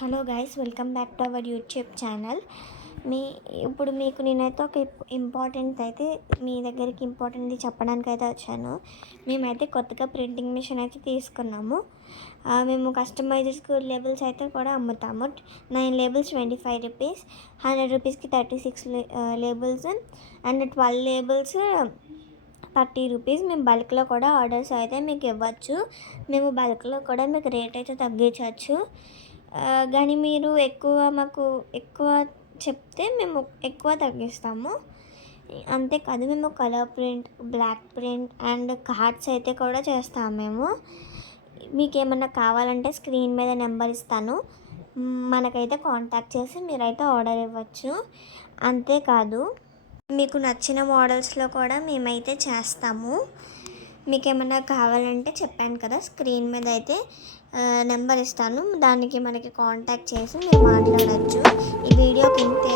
Hello guys, welcome back to our YouTube channel. ఇప్పుడు మీకు నేనైతే ఒక ఇంపార్టెంట్ అయితే మీ దగ్గరికి ఇంపార్టెంట్ది చెప్పడానికి అయితే వచ్చాను. మేమైతే కొత్తగా ప్రింటింగ్ మిషన్ అయితే తీసుకున్నాము. మేము కస్టమైజ్డ్ లేబుల్స్ అయితే కూడా అమ్ముతాము. 9 లేబుల్స్ 25 రూపీస్, 100 రూపీస్కి 36 లేబుల్స్ అండ్ 12 లేబుల్స్ 30 రూపీస్. మేము బల్క్లో కూడా ఆర్డర్స్ అయితే మీకు ఇవ్వచ్చు. మేము బల్క్లో కూడా మీకు రేట్ అయితే తగ్గించవచ్చు. కానీ మీరు మాకు ఎక్కువ చెప్తే మేము ఎక్కువ తగ్గిస్తాము. అంతేకాదు, మేము colour print, black print and cards అయితే కూడా చేస్తాము. మీకు ఏమన్నా కావాలంటే స్క్రీన్ మీద నెంబర్ ఇస్తాను, మనకైతే కాంటాక్ట్ చేసి మీరైతే ఆర్డర్ ఇవ్వచ్చు. అంతేకాదు, మీకు నచ్చిన మోడల్స్లో కూడా మేమైతే చేస్తాము. మీకు ఏమన్నా కావాలంటే చెప్పాను కదా, స్క్రీన్ మీద అయితే నెంబర్ ఇస్తాను, దానికి మనకి కాంటాక్ట్ చేసి మీరు మాట్లాడచ్చు. ఈ వీడియోకి ఇంతే.